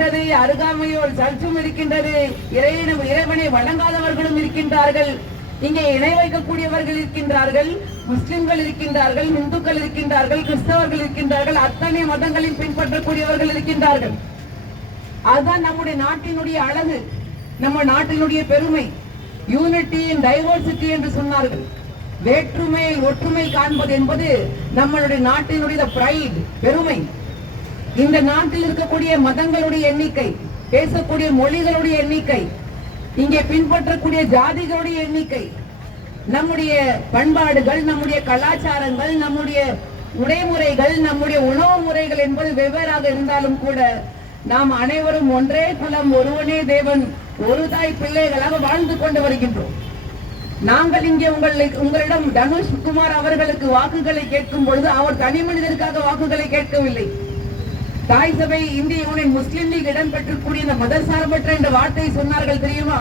இருக்கின்றது, அருகாமையோர் சர்ச்சும் இருக்கின்றது, இறைவனை வழங்காதவர்களும் இருக்கின்றார்கள். இங்கே இணை வைக்கக்கூடியவர்கள் இருக்கின்றார்கள், முஸ்லிம்கள் இருக்கின்றார்கள், இந்துக்கள் இருக்கின்றார்கள், கிறிஸ்தவர்கள் இருக்கின்றார்கள், அத்தனை மதங்களில் பின்பற்றக்கூடியவர்கள் இருக்கின்றார்கள். அதுதான் நம்முடைய நாட்டினுடைய அழகு, நம்ம நாட்டினுடைய பெருமை. யூனிட்டி இன் டைவர்சிட்டி என்று சொன்னார்கள். வேற்றுமையில் ஒற்றுமை காண்பது என்பது நம்மளுடைய நாட்டினுடைய பிரைட், பெருமை. இந்த நாட்டில் இருக்கக்கூடிய மதங்களுடைய எண்ணிக்கை, பேசக்கூடிய மொழிகளுடைய எண்ணிக்கை, இங்கே பின்பற்றக்கூடிய ஜாதிகளுடைய எண்ணிக்கை, நம்முடைய பண்பாடுகள், நம்முடைய கலாச்சாரங்கள், நம்முடைய உடைமுறைகள், நம்முடைய உணவு முறைகள் என்பது வெவ்வேறாக இருந்தாலும் கூட நாம் அனைவரும் ஒன்றே குலம், ஒருவனே தேவன், ஒரு தாய் பிள்ளைகளாக வாழ்ந்து கொண்டு வருகின்றோம். நாங்கள் இங்கே உங்களிடம் தனுஷ் குமார் அவர்களுக்கு வாக்குகளை கேட்கும் பொழுது அவர் தனி மனிதருக்காக வாக்குகளை கேட்கவில்லை. தாய் சபை, இந்திய யூனியன் முஸ்லிம் லீக் இடம்பெற்றக்கூடிய இந்த மதசார்பற்ற என்ற வார்த்தையை சொன்னார்கள் தெரியுமா?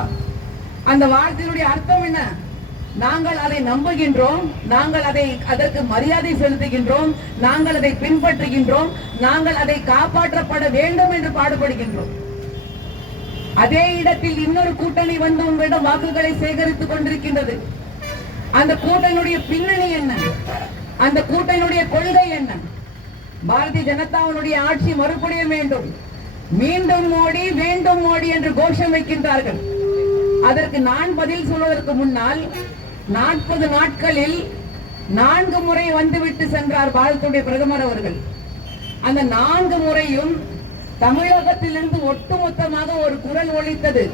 அந்த வார்த்தையுடைய அர்த்தம் என்ன? நாங்கள் அதை நம்புகின்றோம், நாங்கள் அதற்கு மரியாதை செலுத்துகின்றோம், நாங்கள் அதை பின்பற்றுகின்றோம், நாங்கள் அதை காப்பாற்றப்பட வேண்டும் என்று பாடுபடுகின்றோம். அதே இடத்தில் இன்னொரு கூட்டணி வந்து உங்களிடம் வாக்குகளை சேகரித்துக் கொண்டிருக்கின்றது. அந்த கூட்டணியுடைய பின்னணி என்ன? அந்த கூட்டணியுடைய கொள்கை என்ன? பாரதிய ஜனதாவுடைய ஆட்சி மறுபடியும் வேண்டும், மீண்டும் மோடி, வேண்டும் மோடி என்று கோஷம் வைக்கின்றார்கள். அதற்கு நான் பதில் சொல்வதற்கு முன்னால் 40 நாட்களில் 4 முறை வந்துவிட்டு சென்றார் பாரதத்துடைய பிரதமர் அவர்கள். அந்த 4 முறையும் தமிழகத்திலிருந்து ஒட்டுமொத்தமாக ஒரு குரல் ஒலித்தது.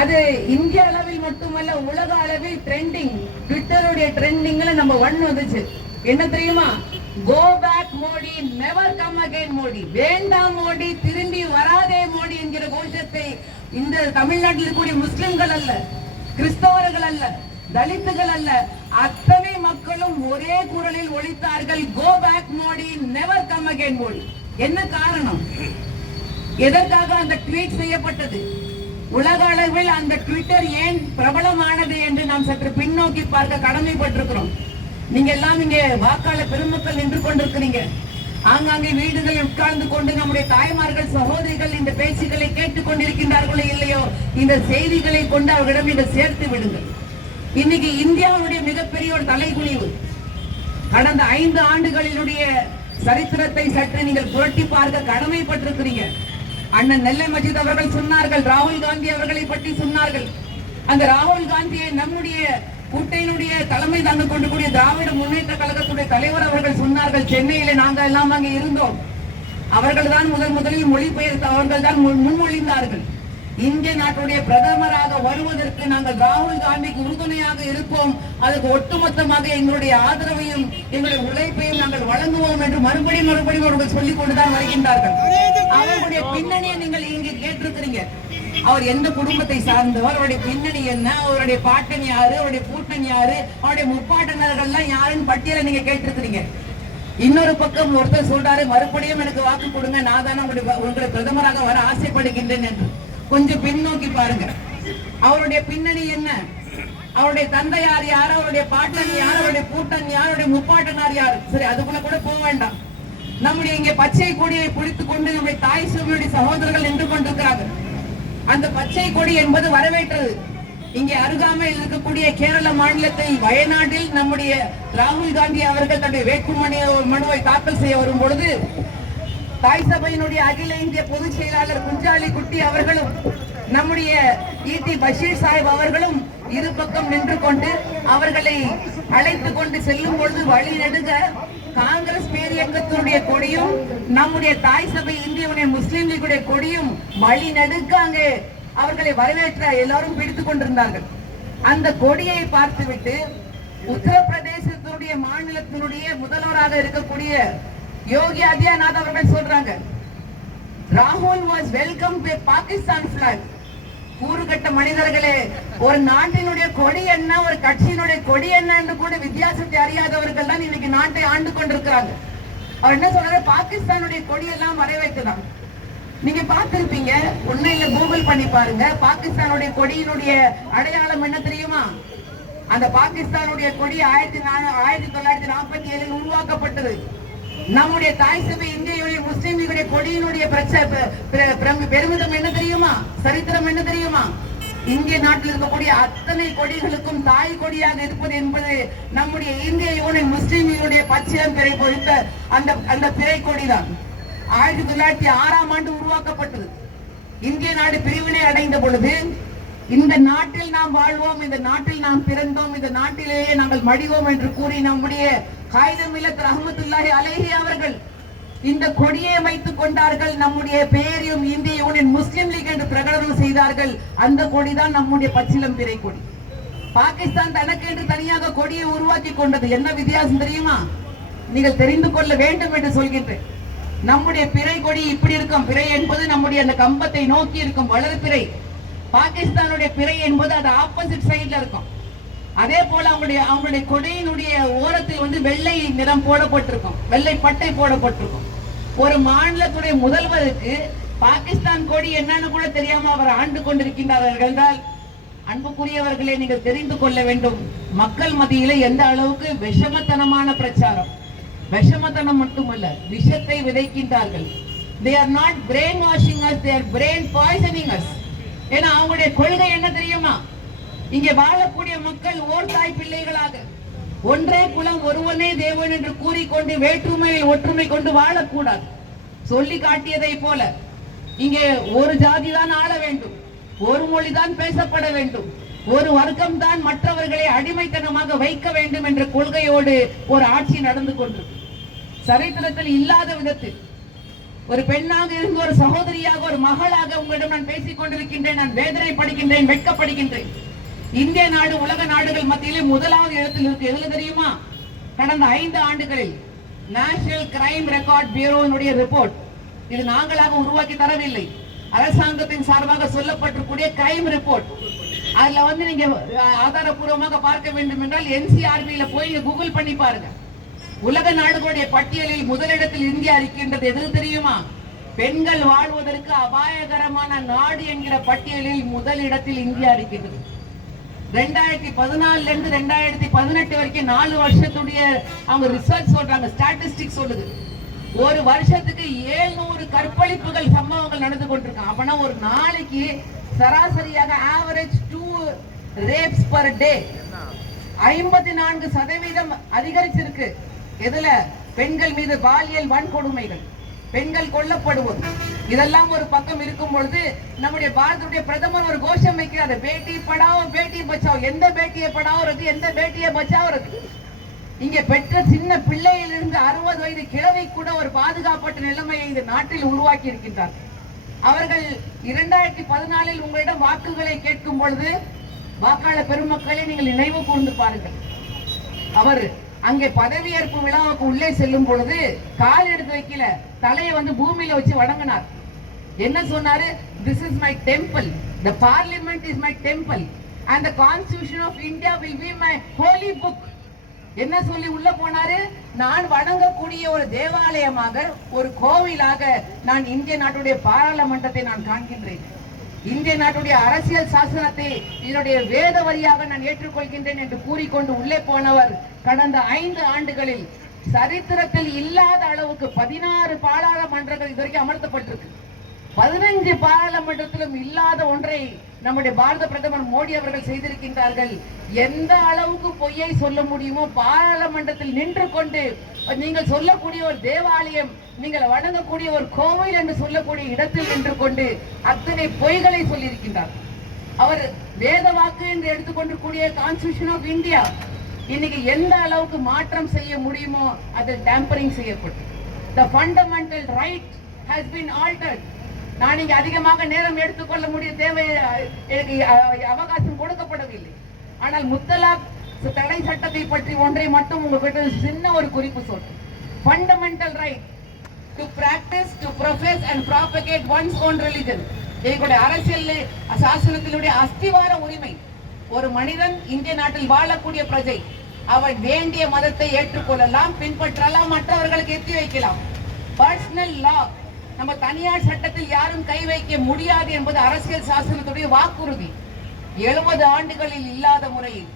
அது இந்திய அளவில் மட்டுமல்ல, உலக அளவில் ட்ரெண்டிங், ட்விட்டருடைய ட்ரெண்டிங்ல நம்பர் 1 வந்துச்சு. என்ன தெரியுமா? Go back Modi, never come again Modi, வேண்டாம் மோடி, திரும்பி வராதே மோடி என்கிற கோஷத்தை இந்த தமிழ்நாட்டில் இருக்கக்கூடிய முஸ்லிம்கள் அல்ல, கிறிஸ்தவர்கள் அல்ல, தலித்துகள் அல்ல, அத்தனை மக்களும் ஒரே குரலில் ஒலித்தார்கள். Go back Modi, never come again Modi. என்ன காரணம்? எதற்காக அந்த ட்வீட் செய்யப்பட்டது? உலக அளவில் அந்த ட்விட்டர் ஏன் பிரபலமானது என்று நாம் சற்று பின்னோக்கி பார்க்க கடமைப்பட்டிருக்கிறோம். நீங்க எல்லாம் இங்கே வாக்காளர் பெருமக்கள் நின்று கொண்டிருக்கிறீங்க. ஆங்காங்கே வீடுகளில் உட்கார்ந்து கொண்டு நம்முடைய தாய்மார்கள், சகோதரிகள் இந்த பேச்சுக்களை கேட்டுக் கொண்டிருக்கின்றார்களோ இல்லையோ, இந்த செய்திகளை கொண்டு அவர்களிடம் இதை சேர்த்து விடுங்கள். இன்னைக்கு இந்தியாவுடைய மிகப்பெரிய ஒரு தலைகுனிவு. கடந்த 5 ஆண்டுகளினுடைய சரித்திரத்தை சற்று நீங்கள் புரட்டி பார்க்க கடமைப்பட்டிருக்கிறீங்க. அண்ணன் நெல்லை மஜித் அவர்கள் சொன்னார்கள், ராகுல் காந்தி அவர்களை பற்றி சொன்னார்கள். அந்த ராகுல் காந்தியை நம்முடைய கூட்டையினுடைய தலைமை தாங்க கொண்டு திராவிட முன்னேற்ற கழகத்துடைய தலைவர் அவர்கள் சொன்னார்கள், சென்னையில நாங்கள் எல்லாம் அங்கே இருந்தோம், அவர்கள் தான் முதலில் மொழிபெயர்த்து அவர்கள் தான் முன்மொழிந்தார்கள். இந்திய நாட்டுடைய பிரதமராக வருவதற்கு நாங்கள் ராகுல் காந்திக்கு உறுதுணையாக இருப்போம், அதுக்கு ஒட்டுமொத்தமாக எங்களுடைய ஆதரவையும் எங்களுடைய உழைப்பையும் நாங்கள் வழங்குவோம் என்று மறுபடியும் அவர்கள் சொல்லிக் கொண்டுதான் வருகின்றார்கள். அவர்களுடைய பின்னணியை நீங்கள் இங்கே கேட்டிருக்கிறீங்க. அவர் எந்த குடும்பத்தை சார்ந்தவர், அவருடைய பின்னணி என்ன, அவருடைய பாட்டன் யாரு, அவருடைய பூட்டன் யாரு, அவருடைய முப்பாட்டனர்கள் யாருன்னு பட்டியலை நீங்க கேட்டிருக்கிறீங்க. இன்னொரு பக்கம் ஒருத்தர் சொல்றாரு, மறுபடியும் எனக்கு வாக்கு கொடுங்க, நான் தானே உங்களுடைய பிரதமராக வர ஆசைப்படுகின்றேன் என்று. கொஞ்சம் பின்னோக்கி பாருங்க, அவருடைய பின்னணி என்ன, அவருடைய தந்தையார் யார், அவருடைய பாட்டன் யார், அவருடைய பூட்டன் யார், அவருடைய முப்பாட்டனார் யார். சரி, அதுக்குள்ள கூட போக வேண்டாம். நம்முடைய இங்கே பச்சை கொடியை பிடித்துக் கொண்டு நம்முடைய தாய் சபையுடைய சகோதரர்கள் நின்று கொண்டிருக்கிறார்கள். அந்த பச்சை கொடி என்பது வரவேற்றது. இங்கே அருகாமையில் இருக்கக்கூடிய கேரள மாநிலத்தில் வயநாட்டில் நம்முடைய ராகுல் காந்தி அவர்கள் தன்னுடைய வேட்புமனுவை தாக்கல் செய்ய வரும் பொழுது தாய் சபையினுடைய அகில இந்திய பொதுச் செயலாளர் குஞ்சாலி குட்டி அவர்களும் நம்முடைய ஈடி பஷீர் சாஹிப் அவர்களும் இரு பக்கம் நின்று கொண்டு அவர்களை அழைத்து கொண்டு செல்லும் பொழுது வழி நெடுக காங்கிரஸ் பேரியக்கத்தினுடைய கொடியும் நம்முடைய தாய் சபை இந்திய யூனியன் முஸ்லிம் லீகுடைய கொடியும் வழி நெடுக்க அங்கே அவர்களை வரவேற்ற எல்லாரும் பிடித்துக் கொண்டிருந்தார்கள். அந்த கொடியை பார்த்துவிட்டு உத்தரப்பிரதேசத்தினுடைய மாநிலத்தினுடைய முதல்வராக இருக்கக்கூடிய யோகி ஆதித்யநாத் அவர்கள் சொல்றாங்க, ராகுல் was welcome to Pakistan block. கூறுகட்ட மனிதர்களே, ஒரு நாட்டினுடைய கொடி என்ன, ஒரு கட்சியினுடைய கொடி என்ன என்று கூட வித்தியாசத்தை அறியாதவர்கள் தான் இன்னைக்கு நாட்டை ஆண்டு கொண்டிருக்கிறாங்க. அவர் என்ன சொல்றாரு, பாகிஸ்தானுடைய கொடியெல்லாம் வரவேற்கலாம். நீங்க பார்த்திருப்பீங்க, உண்மையில கூகுள் பண்ணி பாருங்க, பாகிஸ்தானுடைய கொடியினுடைய அடையாளம் என்ன தெரியுமா? அந்த பாகிஸ்தானுடைய கொடி 1947 உருவாக்கப்பட்டது. நம்முடைய தாய் சபை இந்திய முஸ்லிம் லீகுடைய கொடியினுடைய பெருமிதம் என்ன தெரியுமா? சரித்திரம் என்ன தெரியுமா? இந்திய நாட்டில் இருக்கக்கூடிய அத்தனை கொடிகளுக்கும் தாய் கொடியாக இருப்பது என்பது நம்முடைய இந்திய யூனியன் முஸ்லிம் லீகுடைய பச்சையம் பிறை பொறுத்த அந்த பிறை கொடிதான். 1906 உருவாக்கப்பட்டது. இந்திய நாடு பிரிவினை அடைந்த பொழுது இந்த நாட்டில் நாம் வாழ்வோம், இந்த நாட்டில் நாம் பிறந்தோம், இந்த நாட்டிலேயே நாங்கள் மடிவோம் என்று கூறி நம்முடைய காயிதே மில்லத் ரஹ்மத்துல்லாஹி அலைஹி அவர்கள் இந்த கொடியை வைத்துக் கொண்டார்கள். நம்முடைய பெயரையும் இந்திய யூனியன் முஸ்லிம் லீக் என்று பிரகடனம் செய்தார்கள். அந்த கொடிதான் நம்முடைய பச்சிலம் பிறை கொடி. பாகிஸ்தான் தனக்கு என்று தனியாக கொடியை உருவாக்கி கொண்டது. என்ன வித்தியாசம் தெரியுமா? நீங்கள் தெரிந்து கொள்ள வேண்டும் என்று சொல்கின்றேன். நம்முடைய பிறை கொடி இப்படி இருக்கும். பிறை என்பது நம்முடைய அந்த கம்பத்தை நோக்கி இருக்கும் வளர்பிறை. பாகிஸ்தானுடைய பிறை என்பது அது ஆப்போசிட் சைட்ல இருக்கும். அதே போல அவங்களுடைய கொடியினுடைய ஓரத்தில் வெள்ளை நிறம் போடப்பட்டிருக்கும், வெள்ளை பட்டை போடப்பட்டிருக்கும். ஒரு மாநிலத்துடைய முதல்வருக்கு பாகிஸ்தான் கொடி என்னன்னு கூட தெரியாம அவர் ஆண்டு கொண்டிருக்கின்றார்கள் என்றால், அன்புக்குரியவர்களே, நீங்கள் தெரிந்து கொள்ள வேண்டும், மக்கள் மத்தியில எந்த அளவுக்கு விஷமத்தனமான பிரச்சாரம். விஷமத்தனம் மட்டுமல்ல, விஷத்தை விதைக்கின்றார்கள். They are not brainwashing us, they are brain poisoning us. ஏன்னா அவங்களுடைய கொள்கை என்ன தெரியுமா? இங்கே வாழக்கூடிய மக்கள் ஓர் தாய் பிள்ளைகளாக ஒன்றே குலம் ஒருவனே தேவன் என்று கூறிக்கொண்டு வேற்றுமையில் ஒற்றுமை கொண்டு வாழக்கூடாது. சொல்லி காட்டியதை போல இங்கே ஒரு ஜாதி தான் ஆள வேண்டும், ஒரு மொழி தான் பேசப்பட வேண்டும், ஒரு வர்க்கம் தான் மற்றவர்களை அடிமைத்தனமாக வைக்க வேண்டும் என்ற கொள்கையோடு ஒரு ஆட்சி நடந்து கொண்டிருக்கு. சரித்திரத்தில் இல்லாத விதத்தில் ஒரு பெண்ணாக இருந்து ஒரு சகோதரியாக ஒரு மகளாக உங்களிடம் நான் பேசிக் கொண்டிருக்கின்றேன். நான் வேதனைப்படுகின்றேன், வெட்கப்படுகின்றேன். இந்திய நாடு உலக நாடுகள் மத்தியிலே முதலாவது இடத்தில் இருக்கு. எதுல தெரியுமா? கடந்த 5 ஆண்டுகளில் நேஷனல் கிரைம் ரெக்கார்ட் பியூரோனுடைய ரிப்போர்ட், இது நாங்களாக உருவாக்கி தரவில்லை, அரசாங்கத்தின் சார்பாக சொல்லப்பட்டிருக்கூடிய கிரைம் ரிப்போர்ட். அதுல நீங்க ஆதாரபூர்வமாக பார்க்க வேண்டும் என்றால் NCRB போய் கூகுள் பண்ணி பாருங்க. உலக நாடுகளுடைய பட்டியலில் முதலிடத்தில் இந்தியா இருக்கின்றது. எது தெரியுமா? பெண்கள் வாழ்வதற்கு அபாயகரமான நாடு என்கிற பட்டியலில் முதலிடத்தில் இந்தியா இருக்கின்றது. 2014 இருந்து 2018 வரைக்கும் 4 வருஷத்துடைய அவங்க ரிசர்ச் சொல்றாங்க, ஸ்டாட்டிஸ்டிக்ஸ் சொல்லுது. ஒரு வருஷத்துக்கு 700 கற்பழிப்புகள் சம்பவங்கள் நடந்து கொண்டிருக்காங்க. அப்பனா ஒரு நாளைக்கு சராசரியாக ஆவரேஜ் 2 ரேப்ஸ் பர் டே. 54% அதிகரிச்சிருக்கு. எதுல? பெண்கள் மீது பாலியல் வன்கொடுமைகள், பெண்கள் கொல்லப்படுவது. இதெல்லாம் ஒரு பக்கம் இருக்கும் பொழுது நம்முடைய பாரதத்துடைய பிரதமர் ஒரு கோஷம் வைக்கிறார், பேட்டி படாவோ பேட்டி பச்சாவோ. எந்த பேட்டியை படாவது, எந்த பேட்டியை பச்சாவது? இங்க பெற்ற சின்ன பிள்ளையிலிருந்து 60 வயது கிழவை கூட ஒரு பாதுகாப்பற்ற நிலைமையை இந்த நாட்டில் உருவாக்கி இருக்கின்றார். அவர்கள் 2014 உங்களிடம் வாக்குகளை கேட்கும் பொழுது, வாக்காளர் பெருமக்களை நீங்கள் நினைவு கூர்ந்து பாருங்கள், அவர் அங்கே பதவியேற்பு விழாவுக்கு உள்ளே செல்லும் பொழுது கால் எடுத்து வைக்கல, தலையை பூமியில வச்சு வணங்கினார். என்ன சொன்னாரு? This is my temple, the parliament is my temple and the constitution of India will be my holy book. என்ன சொல்லி உள்ள போனாரு? நான் வணங்கக்கூடிய ஒரு தேவாலயமாக, ஒரு கோவிலாக நான் இந்திய நாட்டுடைய பாராளுமன்றத்தை நான் காண்கின்றேன். இந்திய நாட்டுடைய அரசியல் சாசனத்தை இதனுடைய வேத வரியாக நான் ஏற்றுக்கொள்கின்றேன் என்று கூறிக்கொண்டு உள்ளே போனவர் கடந்த 5 ஆண்டுகளில் சரித்திரத்தில் இல்லாத அளவுக்கு 16 பாராளுமன்றங்கள் இதுவரைக்கும் அமர்த்தப்பட்டிருக்கு. 15 பாராளுமன்றத்திலும் இல்லாத ஒன்றை நம்முடைய பாரத பிரதமர் மோடி அவர்கள் செய்திருக்கின்றார்கள். எந்த அளவுக்கு பொய்யை சொல்ல முடியுமோ பாராளுமன்றத்தில் நின்று கொண்டு நீங்கள் சொல்லக்கூடிய ஒரு தேவாலயம், நீங்கள் வணங்கக்கூடிய ஒரு கோவில் என்று சொல்லக்கூடிய இடத்தில் நின்று கொண்டு அத்தனை பொய்களை சொல்லியிருக்கின்றார். அவர் வேத வாக்கு என்று எடுத்துக்கொண்டிருக்கூடிய கான்ஸ்டிடியூஷன் ஆஃப் இந்தியா இன்னைக்கு எந்த அளவுக்கு மாற்றம் செய்ய முடியுமோ அதில் டேம்பரிங் செய்யப்பட்டு the fundamental right has been altered. நான் இங்கே அதிகமாக நேரம் எடுத்துக்கொள்ள முடிய தேவை, எனக்கு அவகாசம் கொடுக்கப்படவில்லை. ஆனால் முத்தலாக் தடை சட்டத்தை பற்றி ஒன்றை மட்டும் உங்ககிட்ட சின்ன ஒரு குறிப்பு சொல்றேன். Fundamental right to practise, to profess and propagate once own religion. எங்களுடைய அரசியல் சாசனத்தினுடைய அஸ்திவார உரிமை. ஒரு மனிதன் இந்திய நாட்டில் வாழக்கூடிய பிரஜை, அவன் வேண்டிய மதத்தை ஏற்றுக்கொள்ளலாம், பின்பற்றலாம், மற்றவர்களுக்கு எத்தி வைக்கலாம். பர்சனல் லா, நம்ம தனியார் சட்டத்தில் யாரும் கை வைக்க முடியாது என்பது அரசியல் சாசனத்துடைய வாக்குறுதி. 70 ஆண்டுகளில் இல்லாத முறையில்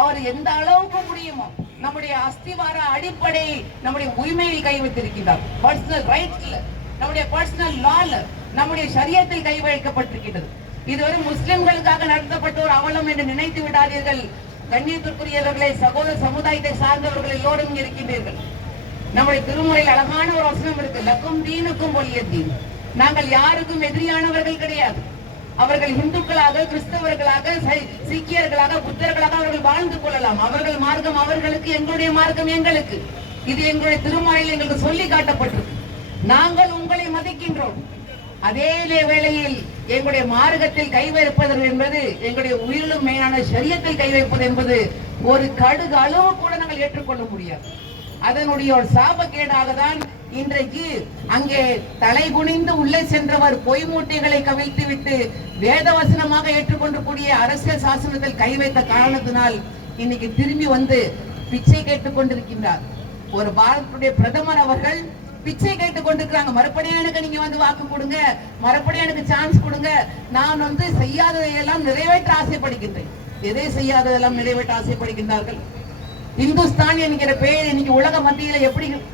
அவர் எந்த அளவுக்கு முடியுமோ நம்முடைய அஸ்திவார அடிப்படை நம்முடைய உரிமையில் கை வைத்திருக்கின்றார். பர்சனல் ரைட்ஸ்ல, நம்முடைய பர்சனல் லால, நம்முடைய ஷரியத்தில் கை வைக்கப்பட்டிருக்கின்றது. இதுவரை முஸ்லிம்களுக்காக நடத்தப்பட்ட ஒரு அவலம் என்று நினைத்து விடாதீர்கள். கண்ணியத்திற்குரியவர்களே, சகோதர சமுதாயத்தை சார்ந்தவர்கள் எல்லோரும் இருக்கின்றீர்கள். நம்முடைய திருமுறையில் அழகான ஒரு வசனம் இருக்கு, லக்கும் தீனுக்கும் ஒலிய தீன். நாங்கள் யாருக்கும் எதிரியானவர்கள் கிடையாது. அவர்கள் இந்துக்களாக, கிறிஸ்தவர்களாக, சீக்கியர்களாக, புத்தர்களாக அவர்கள் வாழ்ந்து கொள்ளலாம். அவர்கள் மார்க்கம் அவர்களுக்கு, எங்களுடைய மார்க்கம் எங்களுக்கு. இது எங்களுடைய திருமறையில் எங்களுக்கு சொல்லி காட்டப்பட்டிருக்கு. நாங்கள் உங்களை மதிக்கின்றோம். அதே வேளையில் எங்களுடைய மார்க்கத்தில் கை வைப்பது என்பது, எங்களுடைய உயிரிலும் மேலான ஷரியத்தில் கை வைப்பது என்பது ஒரு கடுகு அளவு கூட நாங்கள் ஏற்றுக்கொள்ள முடியாது. அதனுடைய ஒரு சாபக்கேடாக தான் இன்றைக்கு அங்கே தலை குனிந்து உள்ளே சென்றவர் பொய் மூட்டைகளை கவிழ்த்து விட்டு வேதவசனமாக ஏற்றுக்கொண்டக்கூடிய அரசியல் சாசனத்தில் கை வைத்த காரணத்தினால் இன்னைக்கு திரும்பி வந்து பிச்சை கேட்டுக் கொண்டிருக்கின்றார். ஒரு பாரதத்துடைய பிரதமர் அவர்கள் பிச்சை கேட்டுக் கொண்டிருக்கிறாங்க. மறுபடியும் எனக்கு நீங்க வந்து வாக்கு கொடுங்க, மறுபடியும் எனக்கு சான்ஸ் கொடுங்க, நான் வந்து செய்யாததையெல்லாம் நிறைவேற்ற ஆசைப்படுகின்றேன். எதை செய்யாததெல்லாம் நிறைவேற்ற ஆசைப்படுகின்றார்கள்? இந்துஸ்தான் என்கிற பெயர் இன்னைக்கு உலக மத்தியில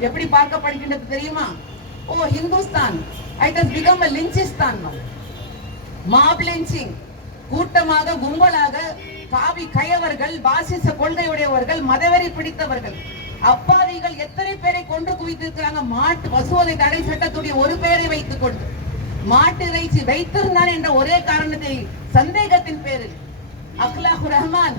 எப்படி பார்க்கப்படுகின்றது தெரியுமா? Oh, Hindustan, it has become a lynchistan now. Mob lynching, கூட்டமாக கும்பலாக காவி கயவர்கள், பாசிச கொள்கையுடையவர்கள், மதவெறி பிடித்தவர்கள், அப்பாவிகள் எத்தனை பேரை கொண்டு குவித்திருக்கிறாங்க. மாட்டு பசுவதை தடை சட்டத்துடைய ஒரு பெயரை வைத்துக் கொண்டு மாட்டு இறைச்சி வைத்திருந்தான் என்ற ஒரே காரணத்தை, சந்தேகத்தின் பேரில் அக்லாஹு ரஹ்மான்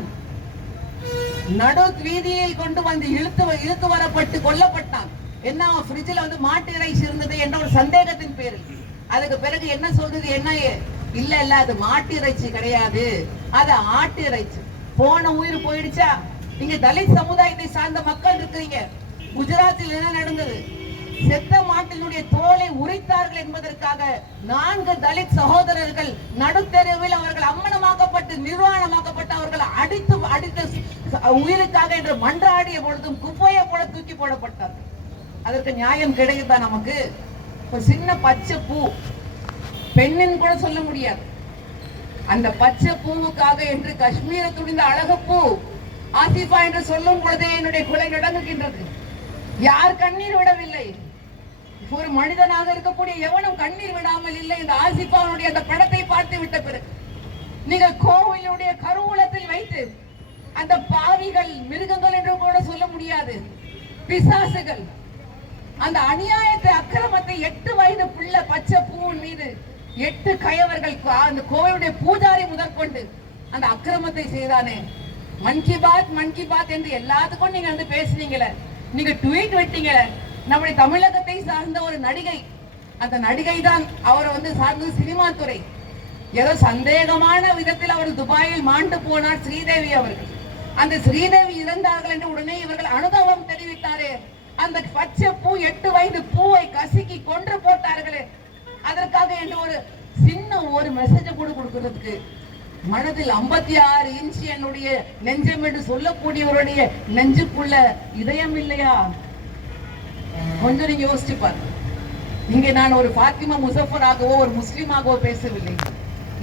நடு வீதியில் கொண்டு வந்து இழுத்து வரப்பட்டு கொல்லப்பட்டான். என்ன, ஃப்ரிட்ஜில் வந்து மாட்டு இறைச்சி இருந்தது என்ற ஒரு சந்தேகத்தின் பேரில். அதுக்கு பிறகு என்ன சொல்றது, என்ன, இல்ல அது மாட்டு இறைச்சி கிடையாது, அது ஆட்டு இறைச்சி. போன உயிர் போயிடுச்சா? இங்க தலித் சமுதாயத்தை சார்ந்த மக்கள் இருக்கிறீங்க. குஜராத்தில் என்ன நடந்தது? செத்த மாட்டினுடைய தோலை உரித்தார்கள் என்பதற்காக 4 தலித் சகோதரர்கள் நடுத்தெருவில் அவர்கள் அம்மனமாக்கப்பட்டு, நிர்வாணமாக்கப்பட்டு, அவர்கள் அடித்து உயிருக்காக என்று மன்றாடிய பொழுதும் குப்பையை போல தூக்கி போடப்பட்டார்கள். அதற்கு நியாயம் கிடைக்குதா நமக்கு? ஒரு சின்ன பச்சை பூ, பெண்ணின் கூட சொல்ல முடியாது, அந்த பச்சை பூவுக்காக என்று காஷ்மீரை துணிந்த அழகு பூ ஆசிஃபா என்று சொல்லும் பொழுதே என்னுடைய குலை நடங்குகின்றது. யார் கண்ணீர் விடவில்லை? ஒரு மனிதனாக இருக்கக்கூடிய எவனும் கண்ணீர் விடாமல் இல்லை. இந்த ஆசிஃபாவுடைய அந்த படத்தை பார்த்து விட்ட பிறகு நீங்கள் கோவிலுடைய கருவூலத்தில் வைத்து அந்த பாவிகள், மிருகங்கள் என்று கூட சொல்ல முடியாது, பிசாசுகள், அந்த அநியாயத்தை, அக்கிரமத்தை 8 வயது பிள்ளை பச்சை பூவின் மீது 8 கயவர்கள், அந்த கோவிலுடைய பூஜாரி முதற்கொண்டு அந்த அக்கிரமத்தை செய்தானே. மன் கி பாத் என்று எல்லாத்துக்கும் நீங்க வந்து பேசுனீங்களே, நீங்க ட்வீட் விட்டீங்க. நம்முடைய தமிழகத்தை சார்ந்த ஒரு நடிகை, அந்த நடிகை தான் அவரை வந்து சார்ந்தது சினிமா துறை. ஏதோ சந்தேகமான விதத்தில் அவர் துபாயில் மாண்டு போனார் ஸ்ரீதேவி அவர்கள். அந்த ஸ்ரீதேவி இறந்தார்கள் என்று உடனே இவர்கள் அனுதாபம் தெரிவித்தாரே. அந்த பச்சை பூ 8 வயது பூவை கசக்கி கொன்று போட்டார்களே, அதற்காக என்று ஒரு சின்ன ஒரு மெசேஜ் கூட கொடுக்கிறதுக்கு மனதில் 56 இன்ச் என்னுடைய நெஞ்சம் என்று சொல்லக்கூடியவருடைய நெஞ்சுக்குள்ள இதயம் இல்லையா? கொஞ்சம் நீங்க யோசிச்சு பாருங்க. இங்கே நான் ஒரு பாத்திமா முசஃபராகவோ ஒரு முஸ்லிமாகவோ பேசவில்லை,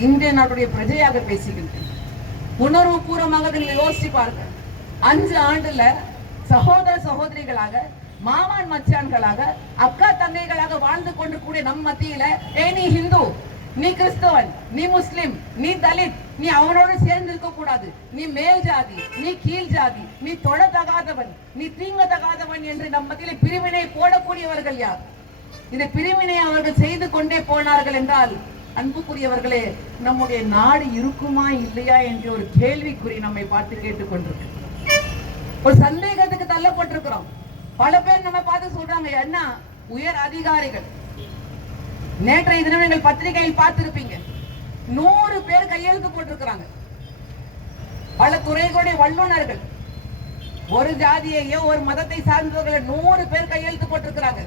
இந்திய நாட்டுடைய பிரஜையாக பேசுகின்றேன். உணர்வு பூர்வமாக நீங்க யோசிச்சு பாருங்க. 5 ஆண்டுல சகோதர சகோதரிகளாக, மாமான் மச்சான்களாக, அக்கா தங்கைகளாக வாழ்ந்து கொண்டு கூடிய நம் மத்தியில, நீ ஹிந்து, நீ கிறிஸ்தவன், நீ முஸ்லிம், நீ தலித், நீ அவனோடு சேர்ந்து இருக்க கூடாது, நீ மேல் ஜாதி, நீ கீழ் ஜாதி, நீ தொழத்தகாதவன், நீ தீங்கத்தகாதவன் என்று நம் மத்தியிலே பிரிவினை போடக்கூடியவர்கள் யார்? இந்த பிரிவினை அவர்கள் செய்து கொண்டே போனார்கள் என்றால், அன்புக்குரியவர்களே, நம்முடைய நாடு இருக்குமா இல்லையா என்ற ஒரு கேள்விக்குறி நம்மை பார்த்து கேட்டுக்கொண்டிருக்கு. ஒரு சந்தேகத்துக்கு தள்ளப்பட்டிருக்கிறோம். பல பேர் நம்ம பார்த்து சொல்றாங்க, என்ன உயர் அதிகாரிகள், நேற்றைய தினம் நீங்கள் பத்திரிகையில் பார்த்திருப்பீங்க, 100 பேர் கையெழுத்து போட்டிருக்கிறாங்க. பல துறைகளுடைய வல்லுநர்கள், ஒரு ஜாதியையோ ஒரு மதத்தை சார்ந்தவர்கள் 100 பேர் கையெழுத்து போட்டிருக்கிறாங்க.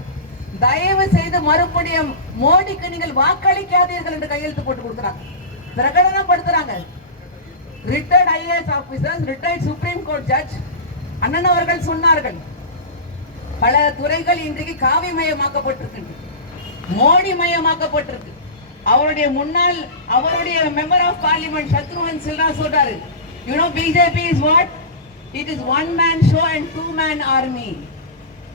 தயவு செய்து மறுபடியும் மோடிக்கு நீங்கள் வாக்களிக்காதீர்கள் என்று கையெழுத்து போட்டு கொடுக்கிறாங்க, பிரகடனப்படுத்துறாங்க. Retired IAS officers, retired supreme court judge அண்ணன் அவர்கள் சொன்னார்கள், பல துறைகள் இன்றைக்கு காவி மயமாக்கப்பட்டிருக்கின்றன, மோடி மயமாக்கப்பட்டிருக்கு. அவருடைய மெம்பர் ஆஃப் பார்லிமெண்ட் சத்ருவன் சின்ஹா சொல்றாரு, you know BJP is what? It is one man show and two man army.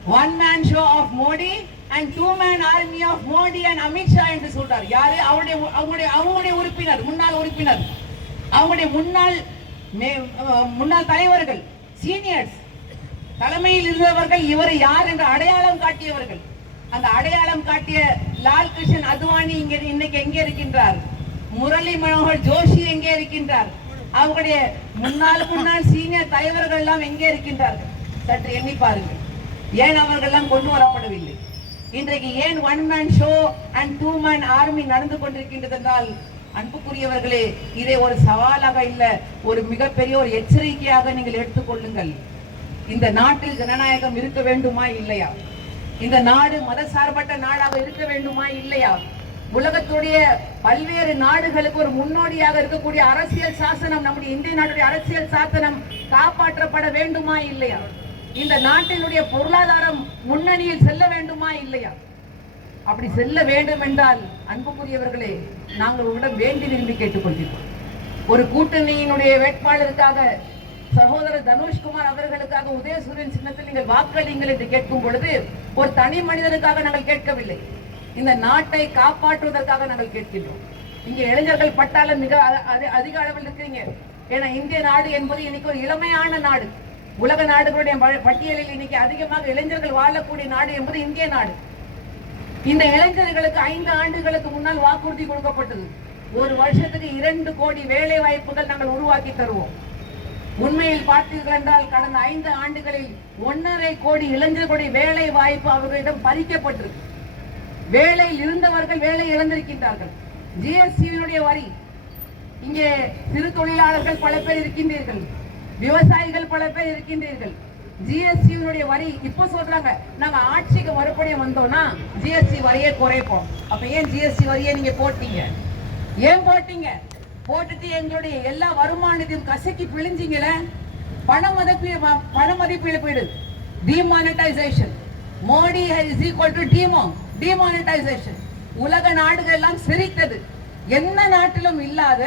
One man show of Modi and two man army of Modi and Amit Shah என்று சொல்றார். யாரு? அவங்களுடைய உறுப்பினர், முன்னாள் உறுப்பினர், அவங்களுடைய முன்னாள் தலைவர்கள், சீனியர்ஸ், தலைமையில் இருந்தவர்கள் இவரை யார் என்று அடையாளம் காட்டியவர்கள். அந்த அடையாளம் காட்டிய லால் கிருஷ்ணன் அத்வானி இன்னைக்கு எங்கே இருக்கின்றார்? முரளி மனோகர் ஜோஷி எங்கே இருக்கின்றார்? அவங்களுடைய முன்னாள் சீனியர் தலைவர்கள் எல்லாம் எங்கே இருக்கின்றார்கள்? சற்று எண்ணி பாருங்கள். ஏன் அவர்கள் எல்லாம் கொண்டு வரப்படவில்லை? இன்றைக்கு ஏன் one man show and two man army நடந்து கொண்டிருக்கின்றது என்றால், அன்புக்குரியவர்களே, இதை ஒரு சவாலாக இல்ல, ஒரு மிகப்பெரிய ஒரு எச்சரிக்கையாக நீங்கள் எடுத்துக்கொள்ளுங்கள். இந்த நாட்டில் ஜனநாயகம் இருக்க வேண்டுமா இல்லையா? இந்த நாடு மதசார்பற்ற நாடாக இருக்க வேண்டுமா இல்லையா? உலகத்துடைய பல்வேறு நாடுகளுக்கு ஒரு முன்னோடியாக இருக்கக்கூடிய அரசியல் சாசனம், நம்முடைய இந்திய நாட்டுடைய அரசியல் சாசனம் காப்பாற்றப்பட வேண்டுமா இல்லையா? இந்த நாட்டினுடைய பொருளாதாரம் முன்னணியில் செல்ல வேண்டுமா இல்லையா? அப்படி செல்ல வேண்டும் என்றால், அன்புக்குரியவர்களே, நாங்கள் உங்களிடம் வேண்டி விரும்பி கேட்டுக்கொள்கிறோம். ஒரு கூட்டணியினுடைய வேட்பாளருக்காக, சகோதரர் தனுஷ்குமார் அவர்களுக்காக உதயசூரியன் சின்னத்தில் நீங்கள் வாக்களிங்கள் என்று கேட்கும் பொழுது, ஒரு தனி மனிதனுக்காக நாங்கள் கேட்கவில்லை, இந்த நாட்டை காப்பாற்றுவதற்காக நாங்கள் கேட்கின்றோம். இங்க இளைஞர்கள் பட்டாளம் மிக அதிக அளவில் இருக்கிறீங்க. ஏன்னா இந்திய நாடு என்பது இன்னைக்கு ஒரு இளமையான நாடு. உலக நாடுகளுடைய பட்டியலில் இன்னைக்கு அதிகமாக இளைஞர்கள் வாழக்கூடிய நாடு என்பது இந்திய நாடு. இந்த இளைஞர்களுக்கு 5 ஆண்டுகளுக்கு முன்னால் வாக்குறுதி கொடுக்கப்பட்டது. ஒரு வருஷத்துக்கு 2 கோடி வேலை வாய்ப்புகள் நாங்கள் உருவாக்கி தருவோம். உண்மையில் பார்த்தீர்கள் என்றால், கடந்த 5 ஆண்டுகளில் 1.5 கோடி இளைஞர்களுடைய வேலை வாய்ப்பு அவர்களிடம் பறிக்கப்பட்டிருக்கு. வேலையில் இருந்தவர்கள் வேலை இழந்திருக்கின்றார்கள். ஜிஎஸ்டியினுடைய வரி, இங்கே சிறு தொழிலாளர்கள் பல பேர் இருக்கின்றீர்கள், விவசாயிகள் பல பேர் இருக்கின்றீர்கள். ஜிஎஸ்டியினுடைய வரி இப்ப சொல்றாங்க, நாங்க ஆட்சிக்கு மறுபடியும் வந்தோம்னா ஜிஎஸ்டி வரியை குறைப்போம். அப்ப ஏன் ஜிஎஸ்டி வரியை நீங்க போட்டீங்க? ஏன் போட்டீங்க? போட்டுட்டு எங்களுடைய எல்லா வருமானத்தையும் கசக்கி பிழிஞ்சிங்கள. பண மதிப்பு இழப்பீடு, demonetisation. Modi is equal to demonetisation. உலக நாடுகள் எல்லாம் சிரித்தது. எந்த நாட்டிலும் இல்லாத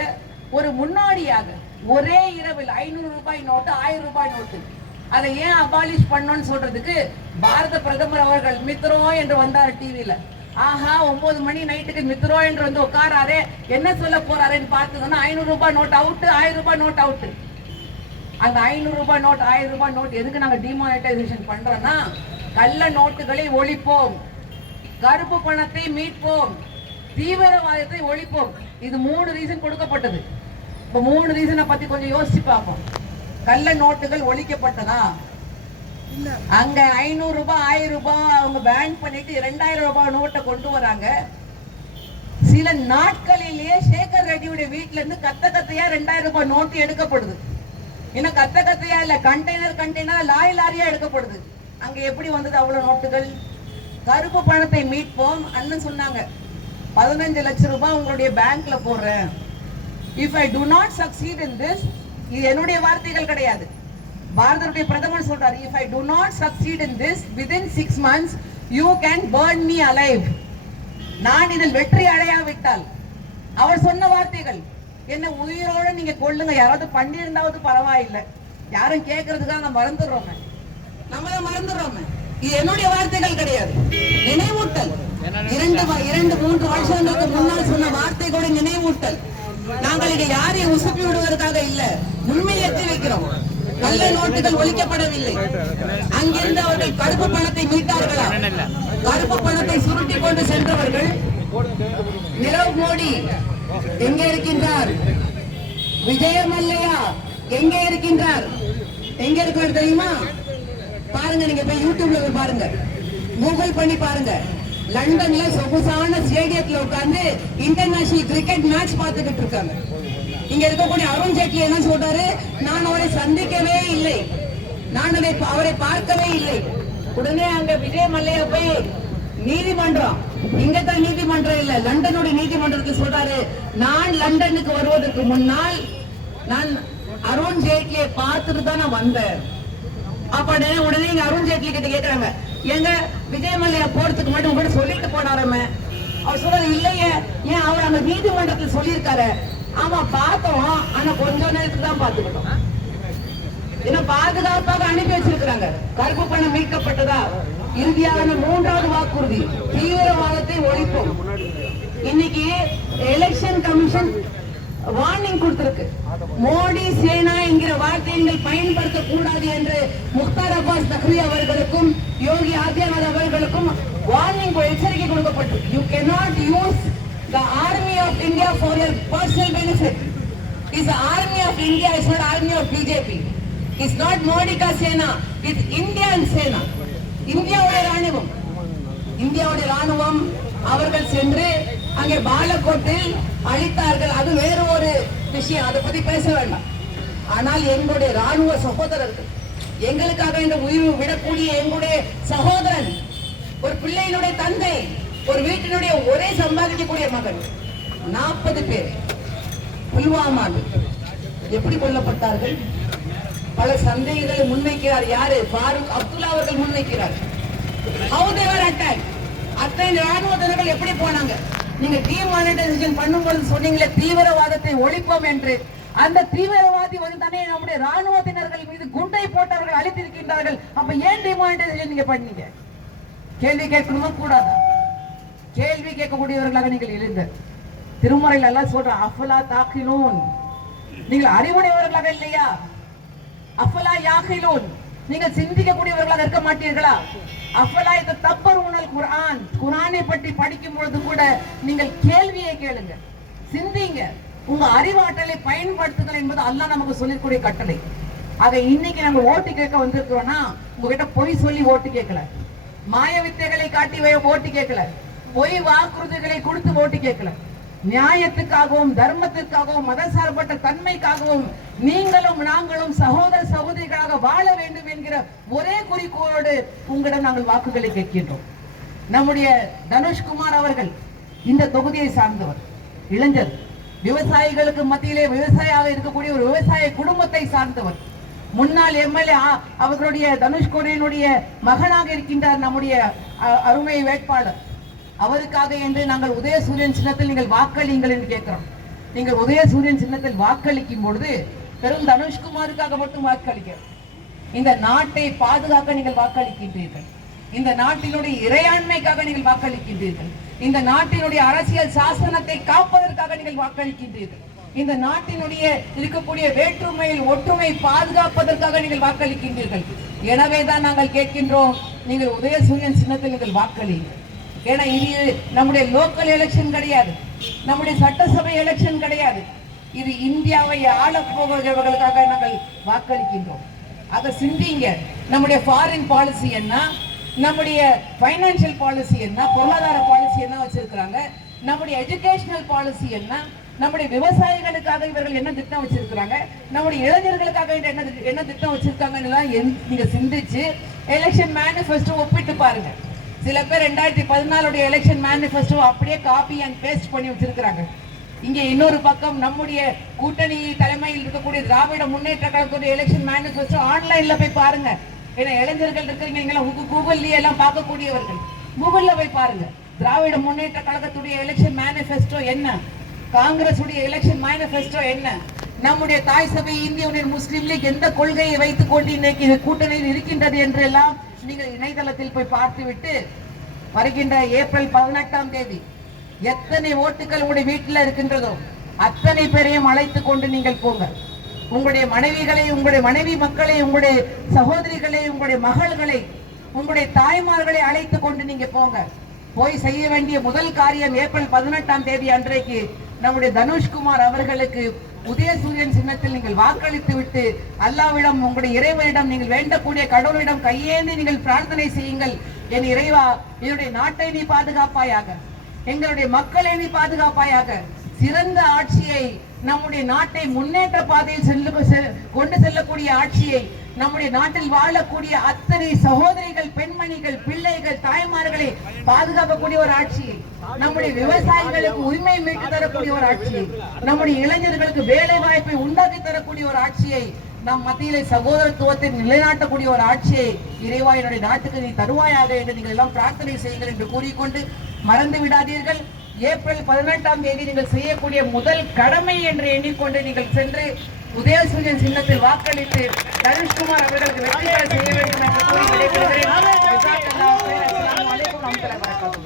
ஒரு முன்னோடியாக ஒரே இரவில் 500 ரூபாய் நோட்டு, 1000 ரூபாய் நோட்டு, அதை ஏன் அபாலிஷ் பண்ணணும்னு சொல்றதுக்கு பாரத பிரதமர் அவர்கள் மித்ரோ என்று வந்தார் டிவியில. ஆஹா, 9 மணி நைட்டுக்கு மித்ரோ என்று வந்து உட்காராரே, என்ன சொல்ல போறாருன்னு பார்த்ததுன்னா 500 ரூபாய் நோட் அவுட், 1000 ரூபாய் நோட் அவுட். அந்த 500 ரூபாய் நோட், 1000 ரூபாய் நோட் எதுக்கு நாங்க டிமானிட்டைசேஷன் பண்றோம்னா, கள்ள நோட்டுகளை ஒழிப்போம், கருப்பு பணத்தை மீட்போம், தீவிரவாதத்தை ஒழிப்போம். இது 3 ரீசன் கொடுக்கப்பட்டது. இப்ப 3 ரீசனை பத்தி கொஞ்சம் யோசிச்சு பார்ப்போம். கள்ள நோட்டுகள் ஒழிக்கப்பட்டதா? அங்க 500 ரூபாய் 1000 ரூபாய் அவங்க பேன் பண்ணிட்டு 2000 ரூபாய் நோட்டை கொண்டு வராங்க. சில நாட்களிலேயே சேகர் ரெட்டியுடைய வீட்டுல இருந்து கத்தையா 2000 ரூபாய் நோட்டு எடுக்கப்படுது. இன்னும் கத்தையா இல்ல, கண்டெய்னர் லாரியா எடுக்கப்படுது. அங்க எப்படி வந்தது அவ்வளவு நோட்டுகள்? கருப்பு பணத்தை மீட்போம் அண்ணன் சொன்னாங்க. 15 லட்சம் ரூபாய் உங்களுடைய பேங்க்ல போடுறேன். If I to not succeed in this, இது என்னுடைய வார்த்தைகள் கிடையாது, பாரதத்துடைய பிரதமர் சொல்றாரு, if I to not succeed in this within 6 months you can burn me alive. நான் இதில் வெற்றி அடையாவிட்டால், அவர் சொன்ன வார்த்தைகள், என்ன உயிரோட நீங்க கொள்ளுங்க, யாராவது பண்ணியிருந்தாவது பரவாயில்லை, யாரும் கேட்கறதுக்காக மறந்துடுறோம், நம்மள மறந்துடுறோம். இது என்னுடைய வார்த்தைகள் கிடையாது, நினைவூட்டல். 2-3 வருஷங்களுக்கு முன்னால் சொன்ன வார்த்தைகளோட நினைவூட்டல். நாங்கள் இங்க யாரையும் உசுப்பி விடுவதற்காக இல்ல, உண்மையை எத்தி வைக்கிறோம். கள்ள நோட்டுகள் ஒழிக்கப்படவில்லை. அங்கிருந்து அவர்கள் கருப்பு பணத்தை மீட்டார்களா? கருப்பு பணத்தை சுருட்டி கொண்டு சென்றவர்கள். நிரவ் மோடி எங்கே இருக்கின்றார்? விஜய மல்லையா எங்கே இருக்கின்றார்? எங்க இருக்கிறார் தெரியுமா? பாருங்க, நீங்க போய் யூடியூப்ல போய் பாருங்க, கூகுள் பண்ணி பாருங்க. லண்டன்ல சொகுசான ஸ்டேடியத்துல உட்கார்ந்து இன்டர்நேஷனல் கிரிக்கெட் மேட்ச் பார்த்துக்கிட்டு இருக்காங்க. இங்க இருக்கக்கூடிய அருண் ஜேட்லி என்ன சொல்றாரு? நான் அவரை சந்திக்கவே இல்லை, நான் அவரை பார்க்கவே இல்லை. உடனே அங்க விஜய் மல்லையா போய் நீதிமன்றம், இங்கதான் நீதிமன்றம் இல்ல, லண்டனுடைய நீதிமன்றத்துக்கு சொல்றாரு, நான் லண்டனுக்கு வருவதற்கு முன்னால் நான் அருண் ஜேட்லியை பார்த்துட்டு தான் நான் வந்தேன். அப்ப உடனே அருண் ஜேட்லி கிட்ட கேக்குறாங்க, எங்க விஜய் மல்லையா போறதுக்கு மட்டும் உங்கள்கிட்ட சொல்லிட்டு போனாரமே. அவர் சொல்றாரு, இல்லையே, ஏன் அவர் அங்க நீதிமன்றத்தில் சொல்லியிருக்காரு. ஆமா பார்த்தோம், ஆனா கொஞ்ச நேரத்துக்கு தான் பார்த்துக்கிட்டோம். இன்னும் பாதுகாப்பாக அனுப்பி வச்சிருக்கிறாங்க. கருப்பு பணம் மீட்கப்பட்டதா? இறுதியான 3வது வாக்குறுதி, தீவிரவாதத்தை ஒழிப்போம். இன்னைக்கு எலெக்ஷன் கமிஷன் வார்னிங் கொடுத்திருக்கு. மோடி சேனா என்கிற வார்த்தையை நீங்கள் பயன்படுத்த கூடாது என்று முக்தார் அப்பாஸ் நக்வி அவர்களுக்கும் யோகி ஆதித்யநாத் அவர்களுக்கும் வார்னிங் எச்சரிக்கை கொடுக்கப்பட்டு, you cannot use the army of India for your personal benefit. It's the army of India, it's not army of BJP. It's not Modi ka Sena, it's Indian Sena. இந்தியாவுடைய ராணுவம். இந்தியாவுடைய ராணுவம் அவர்கள் சென்று அங்கே பாலக்கோட்டில் அழித்தார்கள். அது வேறு ஒரு விஷயம், அதை பத்தி பேச வேண்டாம். ஆனால் எங்களுடைய ராணுவ சகோதரர்கள், எங்களுக்காக இந்த உயிர் விடக்கூடிய எங்களுடைய சகோதரன், ஒரு பிள்ளையினுடைய தந்தை, ஒரு வீட்டினுடைய ஒரே சம்பாதிக்கக்கூடிய மகன், 40 பேர் புல்வாமாவில் எப்படி கொல்லப்பட்டார்கள்? பல சந்தேகங்களை முன்வைக்கிறார். யாரு? ஃபாரூக் அப்துல்லா அவர்கள் முன்வைக்கிறார். How they were attacked? அத்தனை ராணுவத்தினர்கள் எப்படி போனாங்க? நீங்க டிமானிட்டைசேஷன் பண்ணும்போது சொன்னீங்களே தீவிரவாதத்தை ஒழிப்போம் என்று. அந்த தீவிரவாதி வந்து தானே நம்முடைய ராணுவத்தினர்கள் மீது குண்டை போட்டவர்கள் அழித்திருக்கின்றார்கள். அப்ப ஏன் டிமானிட்டைசேஷன் நீங்க பண்ணீங்க? கேள்வி கேட்கணுமா கூடாதா? கேள்வி கேட்கக்கூடியவர்களாக நீங்கள் எழுந்த திருமறையில் எல்லாம் சொல்ற அஃபலா தாக்கிலூன், நீங்கள் அறிவுடையவர்களாக இல்லையா? அஃபலா யாகிலூன், நீங்கள் சிந்திக்கக்கூடியவர்களாக இருக்க மாட்டீர்களா? அஃபலா தப்பரூனல் குர்ஆன், குர்ஆனை பற்றி படிக்கும் பொழுது கூட நீங்கள் கேள்வியை கேளுங்க, சிந்திங்க, உங்க அறிவாற்றலை பயன்படுத்துங்கள் என்பது அல்லாஹ் நமக்கு சொல்லிக்கூடிய கட்டளை. ஆக இன்னைக்கு நம்ம ஓட்டு கேட்க வந்திருக்கிறோம்னா உங்ககிட்ட பொய் சொல்லி ஓட்டு கேட்கல, மாய வித்தைகளை காட்டி ஓட்டு கேட்கல, பொய் வாக்குறுதிகளை கொடுத்து ஓட்டு கேட்கல. நியாயத்துக்காகவும் தர்மத்திற்காகவும் மதசார்பற்ற தன்மைக்காகவும் நீங்களும் நாங்களும் சகோதர சகோதரிகளாக வாழ வேண்டும் என்கிற ஒரே குறிக்கோளோடு உங்களிடம் நாங்கள் வாக்குகளை கேட்கின்றோம். நம்முடைய தனுஷ்குமார் அவர்கள் இந்த தொகுதியை சார்ந்தவர், இளைஞர், விவசாயிகளுக்கு மத்தியிலே விவசாயியாக இருக்கக்கூடிய ஒரு விவசாய குடும்பத்தை சார்ந்தவர், முன்னாள் எம்எல்ஏ அவர்களுடைய தனுஷ்கோடியினுடைய மகனாக இருக்கின்றார் நம்முடைய அருமை வேட்பாளர். அவருக்காக என்று நாங்கள் உதயசூரியன் சின்னத்தில் நீங்கள் வாக்களியுங்கள் என்று கேட்கிறோம். நீங்கள் உதயசூரியன் சின்னத்தில் வாக்களிக்கும் பொழுது பெரும் தனுஷ்குமாருக்காக மட்டும் வாக்களிக்க, இந்த நாட்டை பாதுகாக்க நீங்கள் வாக்களிக்கின்றீர்கள், இந்த நாட்டினுடைய இறையாண்மைக்காக நீங்கள் வாக்களிக்கின்றீர்கள், இந்த நாட்டினுடைய அரசியல் சாசனத்தை காப்பதற்காக நீங்கள் வாக்களிக்கின்றீர்கள், இந்த நாட்டினுடைய இருக்கக்கூடிய வேற்றுமையில் ஒற்றுமை பாதுகாப்பதற்காக நீங்கள் வாக்களிக்கின்றீர்கள். எனவேதான் நாங்கள் கேட்கின்றோம், நீங்கள் உதயசூரியன் சின்னத்தில் நீங்கள் வாக்களியுங்கள். ஏன்னா இது நம்முடைய லோக்கல் எலெக்ஷன் கிடையாது, நம்முடைய சட்டசபை எலெக்ஷன் கிடையாது, இது இந்தியாவை ஆளப் போகிறவர்களுக்காக நாங்கள் வாக்களிக்கின்றோம். அதை சிந்திங்க. நம்முடைய ஃபாரின் பாலிசி என்ன, நம்முடைய பைனான்சியல் பாலிசி என்ன, பொருளாதார பாலிசி என்ன வச்சிருக்கிறாங்க, நம்முடைய எஜுகேஷனல் பாலிசி என்ன, நம்முடைய விவசாயிகளுக்காக இவர்கள் என்ன திட்டம் வச்சிருக்கிறாங்க, நம்முடைய இளைஞர்களுக்காக என்ன திட்டம் வச்சிருக்காங்கன்னு நீங்க சிந்திச்சு எலெக்ஷன் மேனிஃபெஸ்டோ ஒப்பிட்டு பாருங்க. சில பேர் 2014 எலெக்ஷன் மேனிஃபெஸ்டோ அப்படியே காப்பி அண்ட் பேஸ்ட் பண்ணி வச்சிருக்கிறாங்க. இங்கே இன்னொரு பக்கம் நம்முடைய கூட்டணி தலைமையில் இருக்கக்கூடிய திராவிட முன்னேற்ற கழகத்துடைய எலெக்ஷன் மேனிஃபெஸ்டோ ஆன்லைன்ல போய் பாருங்க. ஏன்னா இளைஞர்கள் இருக்கிறீங்க, கூகுள்லயே எல்லாம் பார்க்கக்கூடியவர்கள், கூகுள்ல போய் பாருங்க. திராவிட முன்னேற்ற கழகத்துடைய எலெக்ஷன் மேனிஃபெஸ்டோ என்ன, காங்கிரஸ் உடைய எலெக்ஷன் மேனிஃபெஸ்டோ என்ன, நம்முடைய தாய் சபை இந்திய யூனியன் முஸ்லீம் லீக் எந்த கொள்கையை வைத்துக் கொண்டு இன்னைக்கு கூட்டணியில் இருக்கின்றது என்றெல்லாம் நீங்கள் இணையதளத்தில் போய் பார்த்துவிட்டு வருகின்ற ஏப்ரல் 18ஆம் தேதி எத்தனை ஓட்டுகள் உங்களுடைய வீட்டில் இருக்கின்றதோ அத்தனை பேரையும் அழைத்துக் கொண்டு நீங்கள் போங்க. உங்களுடைய மனைவிகளை, உங்களுடைய மனைவி மக்களை, உங்களுடைய சகோதரிகளை, உங்களுடைய மகள்களை, உங்களுடைய தாய்மார்களை அழைத்துக் கொண்டு நீங்க போங்க. போய் செய்ய வேண்டிய முதல் காரியம் ஏப்ரல் 18ஆம் தேதி அன்றைக்கு நம்முடைய தனுஷ்குமார் அவர்களுக்கு உதயசூரியன் சின்னத்தில் நீங்கள் வாக்களித்து விட்டு அல்லாவிடம், உங்களுடைய இறைவனிடம் நீங்கள் வேண்டக்கூடிய கடவுளிடம் கையேந்தி நீங்கள் பிரார்த்தனை செய்யுங்கள். என் இறைவா, என்னுடைய நாட்டை நீ பாதுகாப்பாயாக, எங்களுடைய மக்களை நீ பாதுகாப்பாயாக, சிறந்த ஆட்சியை, நம்முடைய நாட்டை முன்னேற்ற பாதையில் கொண்டு செல்லக்கூடிய ஆட்சியை, நம்முடைய நாட்டில் வாழக்கூடிய அத்தனை சகோதரிகள், பெண்மணிகள், பிள்ளைகள், தாய்மார்களை பாதுகாக்கக்கூடிய ஒரு ஆட்சியை, நம்முடைய விவசாயிகளுக்கு உரிமை மீட்டு தரக்கூடிய ஒரு ஆட்சியை, நம்முடைய இளைஞர்களுக்கு வேலை வாய்ப்பை உண்டாக்கி தரக்கூடிய ஒரு ஆட்சியை, நம் மத்தியிலே சகோதரத்துவத்தை நிலைநாட்டக்கூடிய ஒரு ஆட்சியை இறைவா என்னுடைய நாட்டுக்கு நீ தருவாயாக என்று நீங்கள் எல்லாம் பிரார்த்தனை செய்யுங்கள் என்று கூறிக்கொண்டு, மறந்து விடாதீர்கள், ஏப்ரல் 18ஆம் தேதி நீங்கள் செய்யக்கூடிய முதல் கடமை என்று எண்ணிக்கொண்டு நீங்கள் சென்று உதயசூரியன் சின்னத்தில் வாக்களித்து தனுஷ்குமார் அவர்களுக்கு வெற்றி பெற செய்ய வேண்டும் என்று கூறி விடைபெறுகிறேன். அஸ்ஸலாமு அலைக்கும் வரஹ்மத்துல்லாஹி வபரகாத்துஹு.